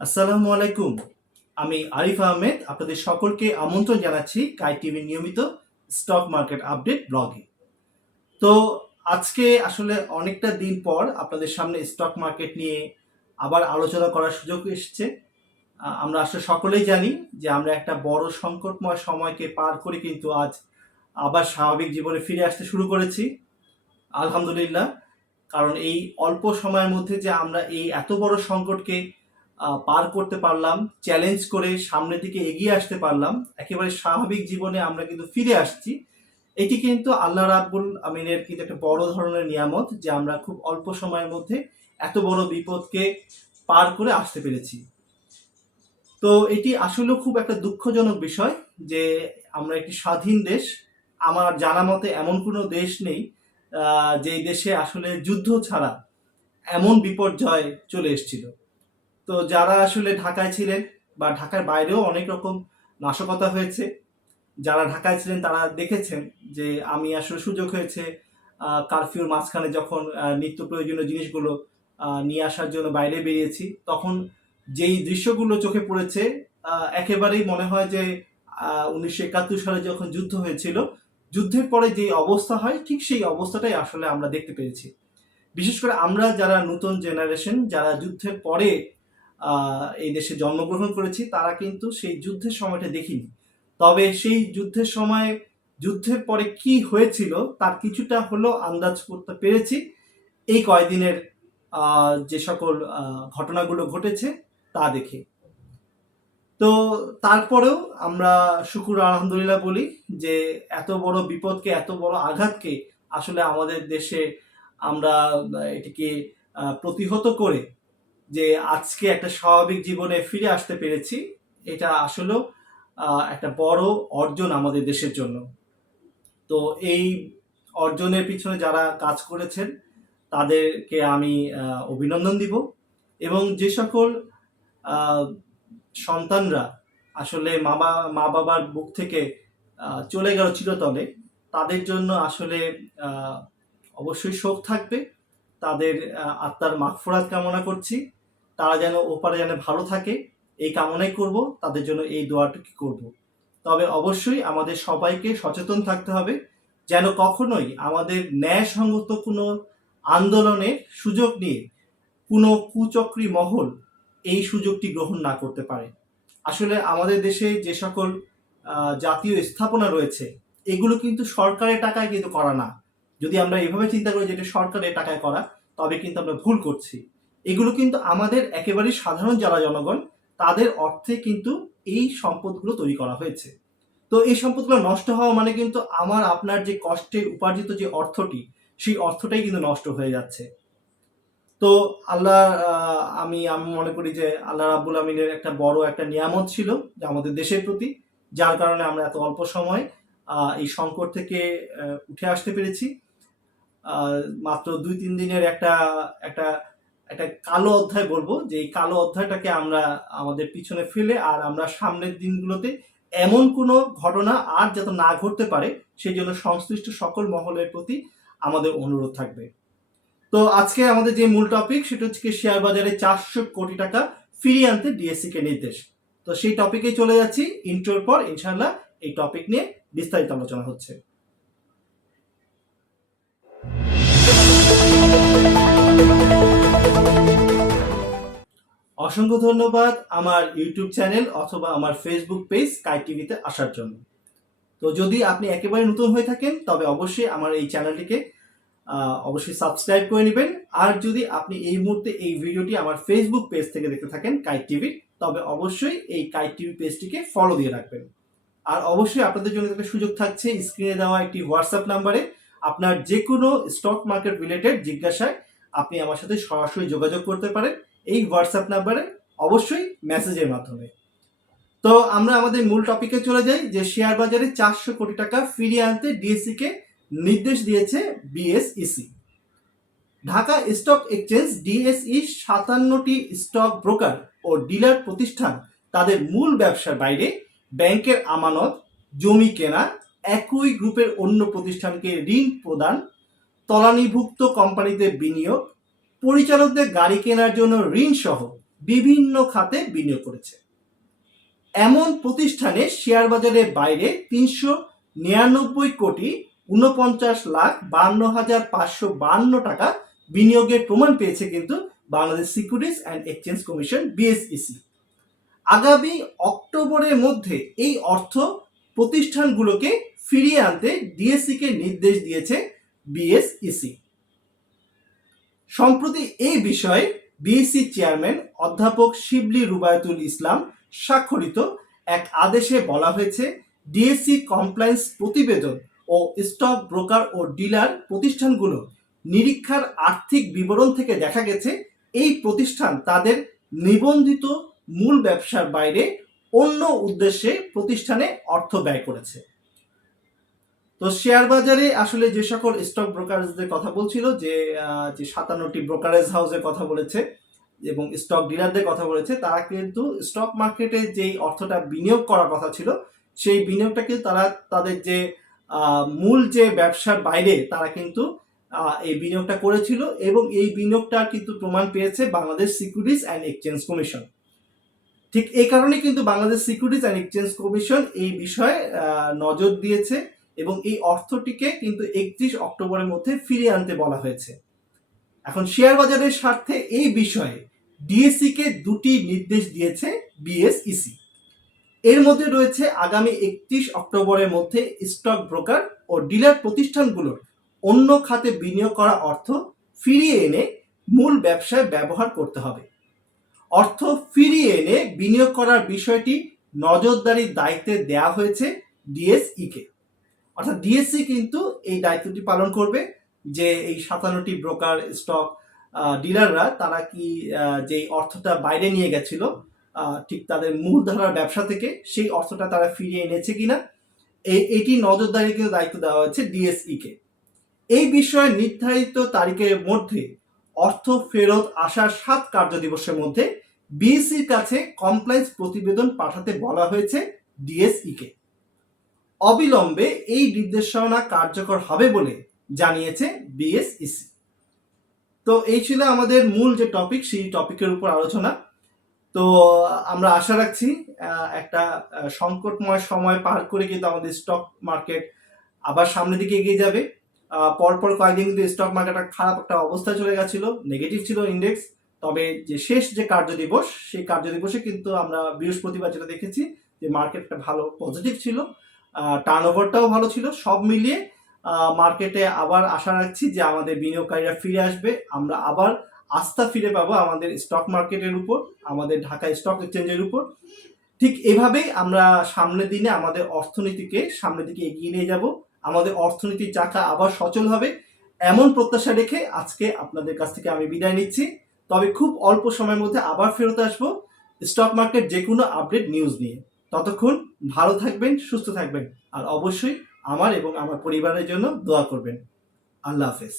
আসসালামু আলাইকুম। আমি আরিফ আহমেদ আপনাদের সকলকে আমন্ত্রণ জানাচ্ছি কাই টিভির নিয়মিত স্টক মার্কেট আপডেট ব্লগে। তো আজকে আসলে অনেকটা দিন পর আপনাদের সামনে স্টক মার্কেট নিয়ে আবার আলোচনা করার সুযোগ এসেছে। আমরা আসলে সকলেই জানি যে আমরা একটা বড় সংকটময় সময়কে পার করে কিন্তু আজ আবার স্বাভাবিক জীবনে ফিরে আসতে শুরু করেছি। আলহামদুলিল্লাহ। কারণ এই অল্প সময়ের মধ্যে যে আমরা এই এত বড় সংকটকে পার করতে পারলাম, চ্যালেঞ্জ করে সামনের দিকে এগিয়ে আসতে পারলাম, একেবারে স্বাভাবিক জীবনে আমরা কিন্তু ফিরে আসছি। এটি কিন্তু আল্লাহ রাব্বুল আমিনের কিন্তু একটা বড় ধরনের নিয়ামত যে আমরা খুব অল্প সময়ের মধ্যে এত বড় বিপদকে পার করে আসতে পেরেছি। তো এটি আসলেও খুব একটা দুঃখজনক বিষয় যে আমরা একটি স্বাধীন দেশ। আমার জানা মতে এমন কোনো দেশ নেই যেই দেশে আসলে যুদ্ধ ছাড়া এমন বিপর্যয় চলে এসেছিল। তো যারা আসলে ঢাকায় ছিলেন বা ঢাকার বাইরেও অনেক রকম নাশকতা হয়েছে। যারা ঢাকায় ছিলেন তারা দেখেছেন যে আমি আসলে সুযোগ হয়েছে কারফিউর মাঝখানে যখন নিত্য প্রয়োজনীয় জিনিসগুলো নিয়ে আসার জন্য বাইরে বেরিয়েছি, তখন যেই দৃশ্যগুলো চোখে পড়েছে একেবারেই মনে হয় যে 1971 সালে যখন যুদ্ধ হয়েছিল, যুদ্ধের পরে যে অবস্থা হয় ঠিক সেই অবস্থাটাই আসলে আমরা দেখতে পেরেছি। বিশেষ করে আমরা যারা নতুন জেনারেশন, যারা যুদ্ধের পরে এই দেশে জন্মগ্রহণ করেছি, তারা কিন্তু সেই যুদ্ধের সময়টা দেখিনি। তবে সেই যুদ্ধের সময়, যুদ্ধের পরে কি হয়েছিল তার কিছুটা হলেও আন্দাজ করতে পেরেছি এই কয়দিনের যে সকল ঘটনাগুলো ঘটেছে তা দেখে। তো তারপরেও আমরা শুকুর আলহামদুলিল্লাহ বলি যে এত বড় বিপদকে, এত বড় আঘাতকে আসলে আমাদের দেশে আমরা এটিকে প্রতিহত করে যে আজকে একটা স্বাভাবিক জীবনে ফিরে আসতে পেরেছি, এটা আসলেও একটা বড় অর্জন আমাদের দেশের জন্য। তো এই অর্জনের পিছনে যারা কাজ করেছেন তাদেরকে আমি অভিনন্দন দিব। এবং যে সকল আহ, সন্তানরা আসলে মা বাবার বুক থেকে চলে গেল চিরতরে, তাদের জন্য আসলে আহ, অবশ্যই শোক থাকবে। তাদের আত্মার মাগফিরাত কামনা করছি। তারা যেন ওপারে যেন ভালো থাকে এই কামনাই করব, তাদের জন্য এই দোয়াটুকু করব। তবে অবশ্যই আমাদের সবাইকে সচেতন থাকতে হবে যেন কখনোই আমাদের ন্যায়সঙ্গত কোনো আন্দোলনের সুযোগ নিয়ে কোনো কুচক্রী মহল এই সুযোগটি গ্রহণ না করতে পারে। আসলে আমাদের দেশে যে সকল জাতীয় স্থাপনা রয়েছে, এগুলো কিন্তু সরকারের টাকায় কিন্তু করা না। যদি আমরা এভাবে চিন্তা করি যে এটা সরকারের টাকায় করা, তবে কিন্তু আমরা ভুল করছি। এগুলো কিন্তু আমাদের একেবারেই সাধারণ যারা জনগণ, তাদের অর্থে কিন্তু এই সম্পদগুলো তৈরি করা হয়েছে। তো এই সম্পদগুলো নষ্ট হওয়া মানে কিন্তু আমার আপনার যে কষ্টে উপার্জিত যে অর্থটি, সেই অর্থটাই কিন্তু নষ্ট হয়ে যাচ্ছে। তো আল্লাহ আমি আমি মনে করি যে আল্লাহ রাব্বুল আমিনের একটা বড় একটা নিয়ামত ছিল যে আমাদের দেশের প্রতি, যার কারণে আমরা এত অল্প সময় এই সংকট থেকে উঠে আসতে পেরেছি। মাত্র ২-৩ দিনের একটা একটা একটা কালো অধ্যায় বলবো যে এই কালো অধ্যায়টাকে আমরা আমাদের পিছনে ফেলে আর আমরা সামনের দিনগুলোতে এমন কোনো ঘটনা আর যাতে না ঘটতে পারে সেই জন্য সংশ্লিষ্ট সকল মহলের প্রতি আমাদের অনুরোধ থাকবে। তো আজকে আমাদের যে মূল টপিক সেটা হচ্ছে শেয়ার বাজারে 400 কোটি টাকা ফিরিয়ে আনতে ডিএসসি কে নির্দেশ। তো সেই টপিকে চলে যাচ্ছি। ইন্ট্রোর পর ইনশাআল্লাহ এই টপিক নিয়ে বিস্তারিত আলোচনা হচ্ছে। অসংখ্য ধন্যবাদ আমার ইউটিউব চ্যানেল অথবা আমার ফেসবুক পেজ কাই টিভিতে আসার জন্য। তো যদি আপনি একেবারে নতুন হয়ে থাকেন তবে অবশ্যই আমার এই চ্যানেলটিকে অবশ্যই সাবস্ক্রাইব করে নেবেন। আর যদি আপনি এই মুহূর্তে এই ভিডিওটি আমার ফেসবুক পেজ থেকে দেখতে থাকেন কাইট টিভি, তবে অবশ্যই এই কাইট টিভি পেজটিকে ফলো দিয়ে রাখবেন। আর অবশ্যই আপনাদের জন্য একটা সুযোগ থাকছে স্ক্রিনে দেওয়া একটি হোয়াটসঅ্যাপ নাম্বারে আপনার যে কোনো স্টক মার্কেট রিলেটেড জিজ্ঞাসায় আপনি আমার সাথে সরাসরি যোগাযোগ করতে পারেন এই হোয়াটসঅ্যাপ নাম্বারে, অবশ্যই মেসেজের মাধ্যমে। তো আমরা আমাদের মূল টপিকে চলে যাই যে শেয়ার বাজারে 400 কোটি টাকা ফিরিয়ে আনতে ডিএসসি কে নির্দেশ দিয়েছে BSEC. Dhaka stock exchange DSE 57টি স্টক ব্রোকার ও ডিলার প্রতিষ্ঠান তাদের মূল ব্যবসার বাইরে ব্যাংকের আমানত, জমি কেনা, একই গ্রুপের অন্য প্রতিষ্ঠানকে ঋণ প্রদান, তলানিভুক্ত কোম্পানিতে বিনিয়োগ, পরিচালকদের গাড়ি কেনার জন্য ঋণ সহ বিভিন্ন খাতে বিনিয়োগ করেছে। এমন প্রতিষ্ঠানে শেয়ার বাজারের বাইরে ৩৯৯,৪৯,৫২,৫৫২ টাকা বিনিয়োগের প্রমাণ পেয়েছে কিন্তু Bangladesh securities and exchange commission BSEC. আগামী অক্টোবরের মধ্যে এই অর্থ প্রতিষ্ঠানগুলোকে ফিরিয়ে আনতে ডিএসইকে নির্দেশ দিয়েছে বিএসইসি। সম্প্রতি এই বিষয়ে বিএসসি চেয়ারম্যান অধ্যাপক শিবলি রুবায়াতুল ইসলাম স্বাক্ষরিত এক আদেশে বলা হয়েছে, ডিএসসি কমপ্লায়েন্স প্রতিবেদন ও স্টক ব্রোকার ও ডিলার প্রতিষ্ঠানগুলো নিরীক্ষার আর্থিক বিবরণ থেকে দেখা গেছে এই প্রতিষ্ঠান তাদের নিবন্ধিত মূল ব্যবসার বাইরে অন্য উদ্দেশ্যে প্রতিষ্ঠানে অর্থ ব্যয় করেছে। তো শেয়ার বাজারে আসলে যে সকল স্টক ব্রোকারেজদের কথা বলছিল, যে 57টি ব্রোকারেজ হাউসের কথা বলেছে এবং স্টক ডিলারদের কথা বলেছে, তারা কিন্তু স্টক মার্কেটে যেই অর্থটা বিনিয়োগ করার কথা ছিল সেই বিনিয়োগটা কিন্তু তারা তাদের যে মূল যে ব্যবসার বাইরে তারা কিন্তু এই বিনিয়োগটা করেছিল এবং এই বিনিয়োগটা কিন্তু প্রমাণ পেয়েছে Bangladesh securities and exchange commission. ঠিক এই কারণে কিন্তু Bangladesh securities and exchange commission এই বিষয়ে নজর দিয়েছে এবং এই অর্থটিকে কিন্তু 31 অক্টোবরের মধ্যে ফিরিয়ে আনতে বলা হয়েছে। এখন শেয়ার বাজারের স্বার্থে এই বিষয়ে ডিএসইকে দুটি নির্দেশ দিয়েছে বিএসইসি। এর মধ্যে রয়েছে আগামী 31 অক্টোবরের মধ্যে স্টক ব্রোকার ও ডিলার প্রতিষ্ঠানগুলোর অন্য খাতে বিনিয়োগ করা অর্থ ফিরিয়ে এনে মূল ব্যবসায় ব্যবহার করতে হবে। অর্থ ফিরিয়ে এনে বিনিয়োগ করার বিষয়টি নজরদারির দায়িত্বে দেওয়া হয়েছে ডিএসইকে। অর্থাৎ ডিএসসি কিন্তু এই দায়িত্বটি পালন করবে যে এই 57টি ব্রোকার স্টক ডিলাররা তারা কি যে অর্থটা বাইরে নিয়ে গেছিল ঠিক তাদের মূলধারার ব্যবসা থেকে সেই অর্থটা তারা ফিরিয়ে এনেছে কিনা, এটি নজরদারি কিন্তু দায়িত্ব দেওয়া হয়েছে ডিএসইকে। এই বিষয়ে নির্ধারিত তারিখের মধ্যে অর্থ ফেরত আসার 7 কার্যদিবসের মধ্যে বিএসইর কাছে কমপ্লায়েন্স প্রতিবেদন পাঠাতে বলা হয়েছে ডিএসইকে। অবিলম্বে এই নির্দেশনা কার্যকর হবে বলে জানিয়েছে বিএসইসি। তো এই ছিল আমাদের মূল যে টপিক, সেই টপিকের উপর আলোচনা। তো আমরা আশা রাখছি একটা সংকটময় সময় পার করে কিন্তু আমাদের স্টক মার্কেট আবার সামনের দিকে এগিয়ে যাবে। পরপর কয়েকদিন কিন্তু স্টক মার্কেট খারাপ একটা অবস্থায় চলে গেছিল, নেগেটিভ ছিল ইন্ডেক্স। তবে যে শেষ যে কার্যদিবস, সেই কার্যদিবসে কিন্তু আমরা বৃহস্পতিবার যেটা দেখেছি যে মার্কেটটা ভালো পজিটিভ ছিল, টার্নওভারটাও ভালো ছিল। সব মিলিয়ে মার্কেটে আবার আশা রাখছি যে আমাদের বিনিয়োগকারীরা ফিরে আসবে, আমরা আবার আস্থা ফিরে পাবো আমাদের স্টক মার্কেটের উপর, আমাদের ঢাকা স্টক এক্সচেঞ্জের উপর। ঠিক এভাবেই আমরা সামনের দিনে আমাদের অর্থনীতিকে সামনের দিকে এগিয়ে নিয়ে যাব, আমাদের অর্থনীতির চাকা আবার সচল হবে, এমন প্রত্যাশা রেখে আজকে আপনাদের কাছ থেকে আমি বিদায় নিচ্ছি। তবে খুব অল্প সময়ের মধ্যে আবার ফেরত আসবো স্টক মার্কেট যে কোনো আপডেট নিউজ নিয়ে। ততক্ষণ ভালো থাকবেন, সুস্থ থাকবেন, আর অবশ্যই আমার এবং আমার পরিবারের জন্য দোয়া করবেন। আল্লাহ হাফেজ।